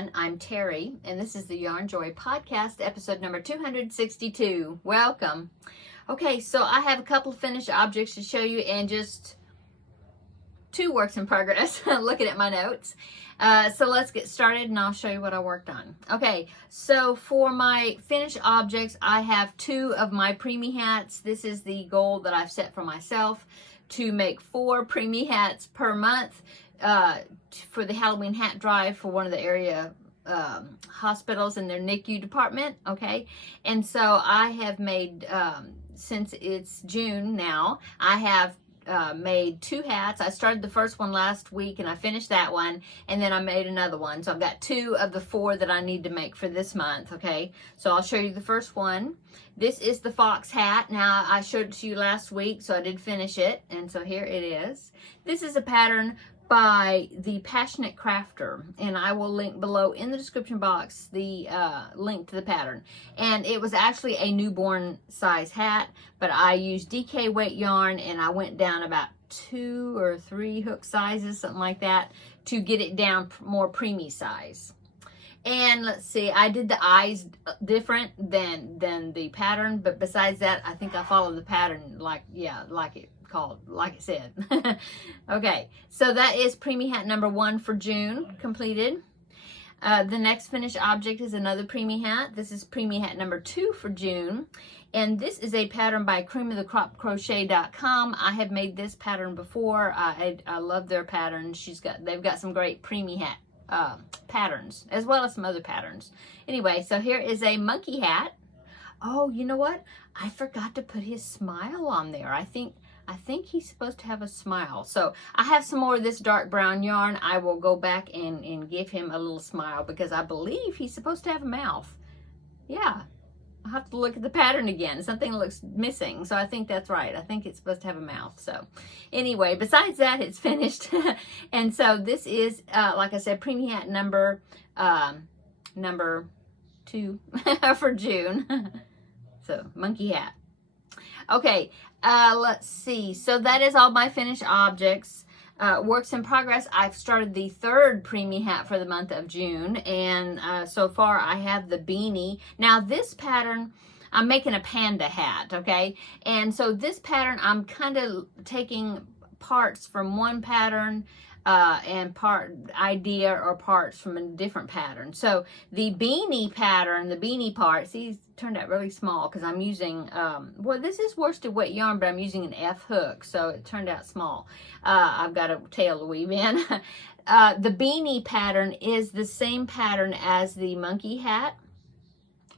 everyone. I'm Terry, and this is the Yarnjoy podcast, episode number 262. Welcome. Okay, so I have a couple of finished objects to show you and just two works in progress, looking at my notes. So let's get started and I'll show you what I worked on. Okay, so for my finished objects, I have two of my preemie hats. This is the goal that I've set for myself, to make 4 preemie hats per month for the Halloween hat drive for one of the area hospitals in their NICU department. Okay, and so I have made, since it's June now, I have made 2 hats. I started the first one last week and I finished that one, and then I made another one. So I've got 2 of the 4 that I need to make for this month. Okay, so I'll show you the first one. This is the fox hat. Now, I showed it to you last week, so I did finish it, and so here it is. This is a pattern by the Passionate Crafter, and I will link below in the description box the link to the pattern. And it was actually a newborn size hat, but I used DK weight yarn and I went down about 2 or 3 hook sizes, something like that, to get it down more preemie size. And let's see, I did the eyes different than the pattern, but besides that, I think I followed the pattern like it said. Okay, so that is preemie hat number 1 for June completed. The next finished object is another preemie hat. This is preemie hat number 2 for June, and this is a pattern by creamofthecropcrochet.com. I have made this pattern before. I love their pattern. They've got some great preemie hat patterns, as well as some other patterns. Anyway, so here is a monkey hat. Oh, you know what? I forgot to put his smile on there. I think he's supposed to have a smile. So I have some more of this dark brown yarn. I will go back and give him a little smile, because I believe he's supposed to have a mouth. Yeah, I'll have to look at the pattern again. Something looks missing, so I think that's right. I think it's supposed to have a mouth. So anyway, besides that, it's finished. And so this is, like I said, preemie hat number 2 for June. So monkey hat. Okay, let's see. So that is all my finished objects. Works in progress. I've started the 3rd preemie hat for the month of June, and so far I have the beanie. Now this pattern, I'm making a panda hat, okay? And so this pattern, I'm kind of taking parts from one pattern and idea or parts from a different pattern. So the beanie pattern, the beanie parts, these turned out really small because I'm using, well, this is worsted weight yarn, but I'm using an F hook, so it turned out small. I've got a tail to weave in. The beanie pattern is the same pattern as the monkey hat.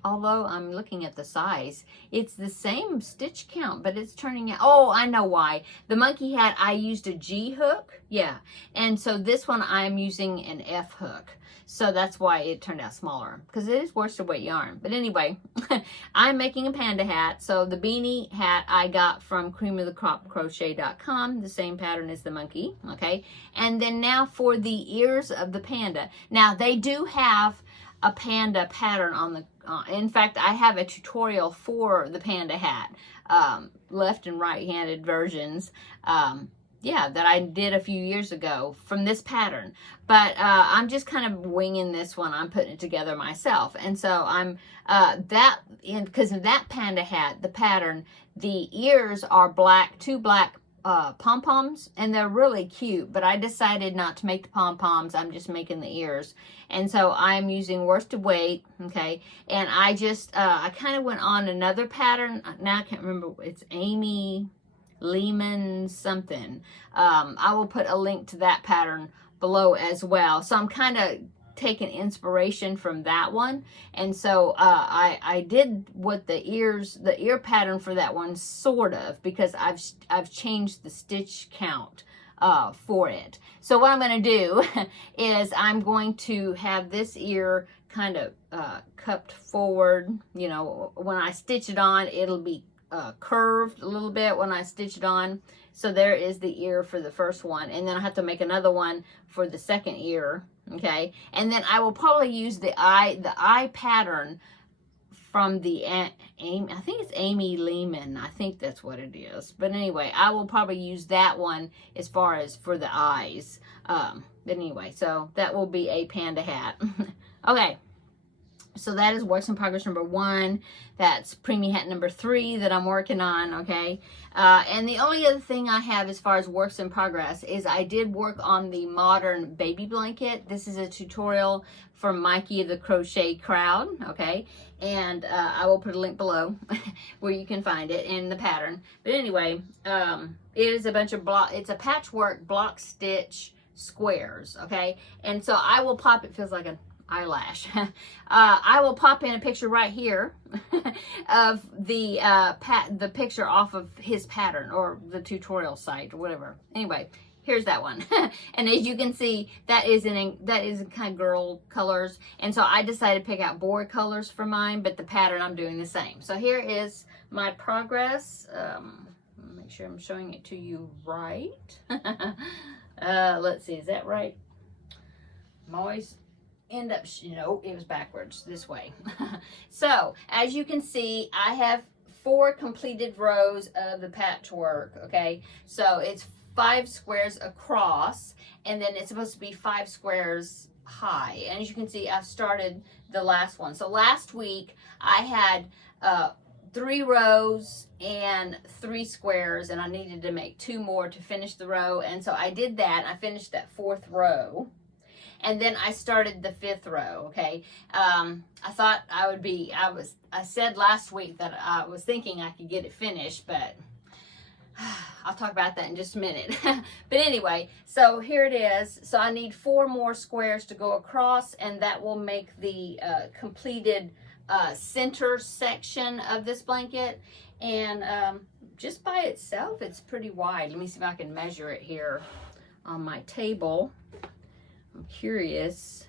Although I'm looking at the size, it's the same stitch count, but it's turning out, oh, I know why. The monkey hat, I used a G hook, yeah. And so this one, I'm using an F hook. So that's why it turned out smaller, because it is worsted weight yarn. But anyway, I'm making a panda hat. So the beanie hat I got from creamofthecropcrochet.com, the same pattern as the monkey, okay? And then now for the ears of the panda. Now they do have a panda pattern on the, in fact, I have a tutorial for the panda hat, left and right-handed versions, yeah, that I did a few years ago from this pattern. But I'm just kind of winging this one. I'm putting it together myself. And so I'm, because of that panda hat, the pattern, the ears are black, 2 black pom-poms, and they're really cute, but I decided not to make the pom-poms. I'm just making the ears, and so I'm using worsted weight, okay? And I just I kind of went on another pattern. Now I can't remember. It's Amy Lehman something. I will put a link to that pattern below as well. So I'm kind of taking inspiration from that one, and so I did what the ear pattern for that one, sort of, because I've changed the stitch count for it. So what I'm going to do is I'm going to have this ear kind of cupped forward. You know, when I stitch it on, it'll be curved a little bit when I stitch it on. So there is the ear for the first one, and then I have to make another one for the second ear, okay? And then I will probably use the eye pattern from the Amy, I think it's Amy Lehman. I think that's what it is. But anyway, I will probably use that one as far as for the eyes. But anyway, so that will be a panda hat. Okay. So that is works in progress number 1. That's preemie hat number 3 that I'm working on, okay? And the only other thing I have as far as works in progress is I did work on the modern baby blanket. This is a tutorial from Mikey of the Crochet Crowd, okay? And I will put a link below where you can find it in the pattern. But anyway, it is a bunch of it's a patchwork block stitch squares, okay? And so I will pop, it feels like an eyelash. I will pop in a picture right here of the picture off of his pattern or the tutorial site or whatever. Anyway, here's that one. And as you can see, that is in kind of girl colors. And so I decided to pick out boy colors for mine, but the pattern I'm doing the same. So here is my progress. Make sure I'm showing it to you right. Let's see, is that right? I'm always end up, no, it was backwards this way. So as you can see, I have 4 completed rows of the patchwork, okay? So it's 5 squares across, and then it's supposed to be 5 squares high. And as you can see, I started the last one. So last week I had 3 rows and 3 squares, and I needed to make 2 more to finish the row. And so I did that. I finished that 4th row. And then I started the 5th row, okay? I thought I said last week that I was thinking I could get it finished, but I'll talk about that in just a minute. But anyway, so here it is. So I need 4 more squares to go across, and that will make the completed center section of this blanket. And just by itself, it's pretty wide. Let me see if I can measure it here on my table. I'm curious.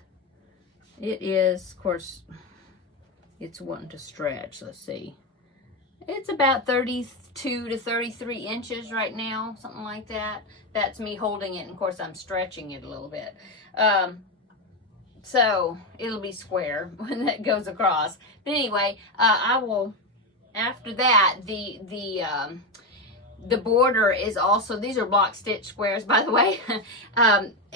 It is, of course, it's wanting to stretch. Let's see. It's about 32 to 33 inches right now, something like that. That's me holding it, and of course I'm stretching it a little bit. So it'll be square when that goes across. But anyway, I will, after that, the border is also, these are block stitch squares, by the way.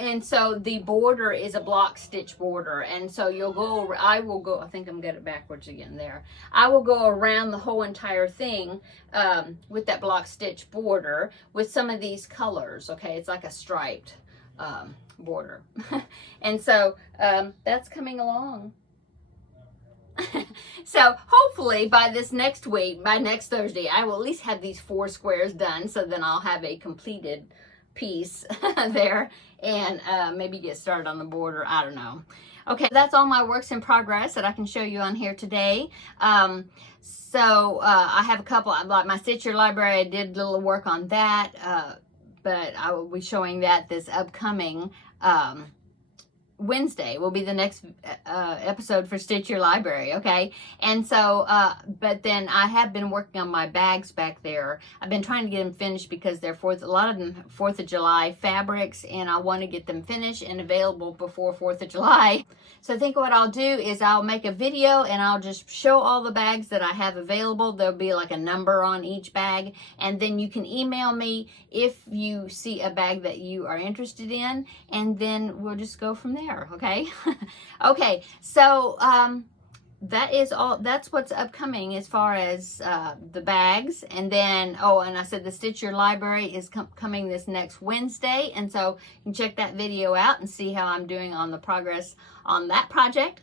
And so the border is a block stitch border. And so you'll go, I think I'm getting it backwards again there. I will go around the whole entire thing with that block stitch border with some of these colors, okay? It's like a striped border. And so that's coming along. So hopefully by this next week, by next Thursday, I will at least have these 4 squares done. So then I'll have a completed piece there, and maybe get started on the border. I don't know. Okay, that's all my works in progress that I can show you on here today. So I have a couple, like my Stitch Your Library, I did a little work on that, but I will be showing that this upcoming Wednesday will be the next episode for Stitch Your Library, okay? And so, but then I have been working on my bags back there. I've been trying to get them finished because they're a lot of them 4th of July fabrics, and I want to get them finished and available before 4th of July. So I think what I'll do is I'll make a video and I'll just show all the bags that I have available. There'll be like a number on each bag, and then you can email me if you see a bag that you are interested in, and then we'll just go from there, okay? Okay, so that is all. That's what's upcoming as far as the bags. And then, oh, and I said the Stitch Your Library is coming this next Wednesday, and so you can check that video out and see how I'm doing on the progress on that project.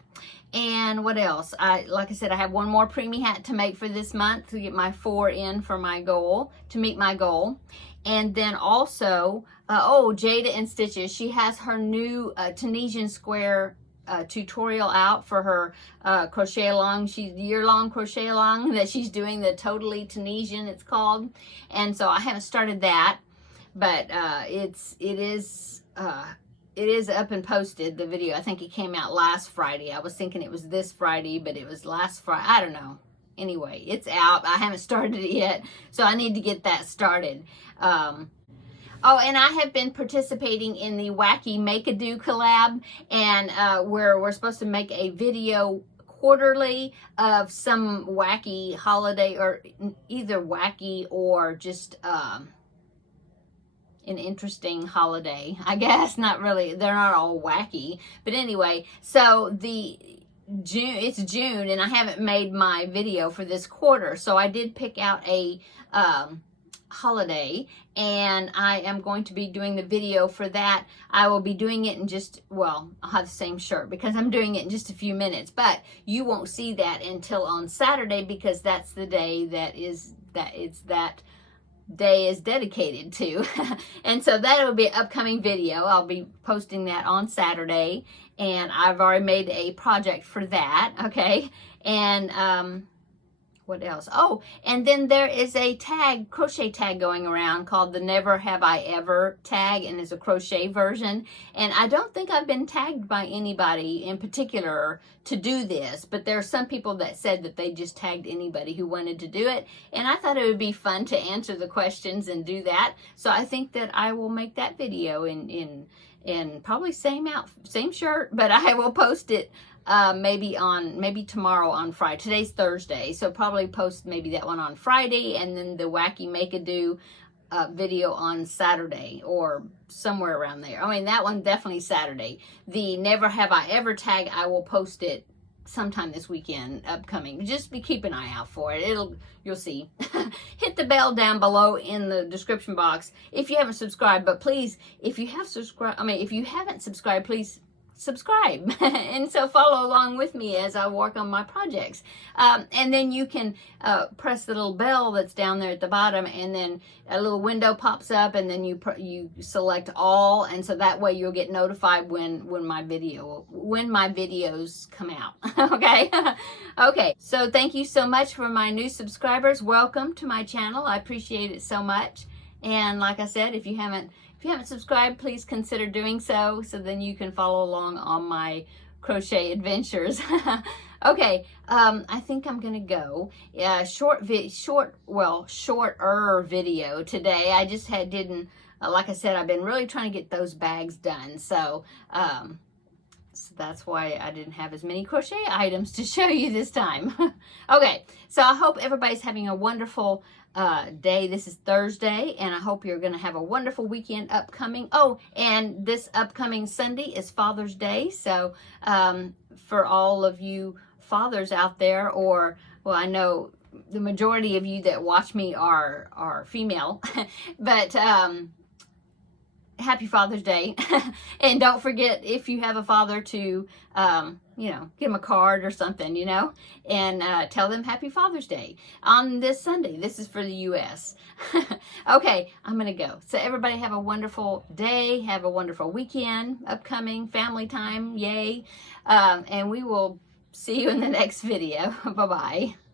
And what else? Like I said, I have 1 more preemie hat to make for this month to get my 4 in for my goal, to meet my goal. And then also, oh, Jada and Stitches, she has her new Tunisian square tutorial out for her crochet along. She's year-long crochet along that she's doing, the Totally Tunisian it's called. And so I haven't started that, but it is up and posted, the video. I think it came out last Friday. I was thinking it was this Friday, but it was last Friday. I don't know. Anyway, it's out. I haven't started it yet, so I need to get that started. Oh, and I have been participating in the Wacky Make-A-Do collab, and where we're supposed to make a video quarterly of some wacky holiday, or either wacky or just an interesting holiday, I guess. Not really, they're not all wacky, but anyway, so it's June and I haven't made my video for this quarter, so I did pick out a holiday, and I am going to be doing the video for that. I will be doing it in just, well, I'll have the same shirt because I'm doing it in just a few minutes, but you won't see that until on Saturday, because that's the day that day is dedicated to. And so that will be an upcoming video. I'll be posting that on Saturday, and I've already made a project for that. Okay, and what else? Oh, and then there is a tag, crochet tag going around called the Never Have I Ever tag, and it's a crochet version. And I don't think I've been tagged by anybody in particular to do this, but there are some people that said that they just tagged anybody who wanted to do it. And I thought it would be fun to answer the questions and do that. So I think that I will make that video in probably same shirt, but I will post it maybe tomorrow on Friday. Today's Thursday, so probably post maybe that one on Friday, and then the wacky make-a-do video on Saturday, or somewhere around there. I mean, that one definitely Saturday. The Never Have I Ever tag, I will post it sometime this weekend upcoming. Just keep an eye out for it. You'll see. Hit the bell down below in the description box if you haven't subscribed, but please, if you haven't subscribed, please subscribe. And so follow along with me as I work on my projects. And then you can press the little bell that's down there at the bottom, and then a little window pops up, and then you select all, and so that way you'll get notified when my videos come out. Okay. Okay, so thank you so much for my new subscribers. Welcome to my channel. I appreciate it so much. And like I said, if you haven't subscribed, please consider doing so then you can follow along on my crochet adventures. Okay, I think I'm gonna go. Shorter video today. I just didn't, like I said, I've been really trying to get those bags done, so that's why I didn't have as many crochet items to show you this time. Okay, so I hope everybody's having a wonderful day. This is Thursday, and I hope you're going to have a wonderful weekend upcoming. Oh, and this upcoming Sunday is Father's Day, so for all of you fathers out there, or, well, I know the majority of you that watch me are female, but happy Father's Day. And don't forget, if you have a father, to give him a card or something, and tell them happy Father's Day on this Sunday. This is for the US. Okay, I'm gonna go. So everybody have a wonderful day, have a wonderful weekend upcoming, family time, yay. And we will see you in the next video. Bye-bye.